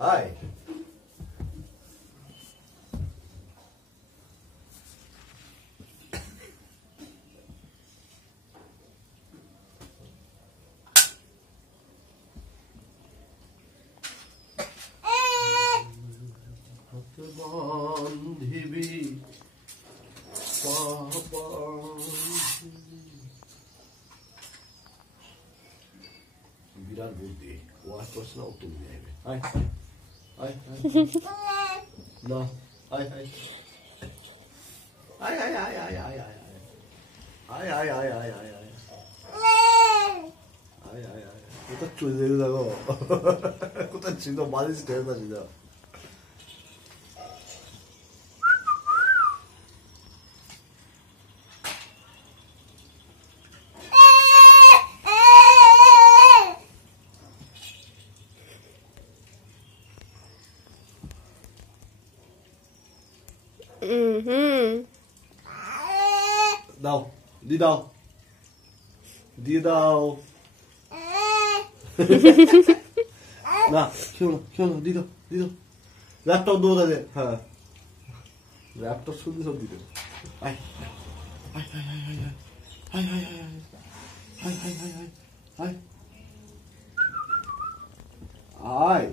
Hi. বান্ধিবি বিরাট বুদ্ধি ওয়াশ করছে না উত্তর দিয়ে যাবে আয় আয় না আয় আয় আয় আয় আয় আয় আয় আয় আয় আয় আয় আয় আয় আয় 아이 아이 아이 কোথা চলে গেল দেখো কোথা ছিল মালিশ করে না ছিল দাও দি দাও দিয়ে দাও না শোনো দিদো ল্যাপটপ দৌড়া দে হ্যাঁ ল্যাপটপ শুধু সব দিতে আয় আয় আয় আয় আয় আয় আয় আয় আয় আয় আয়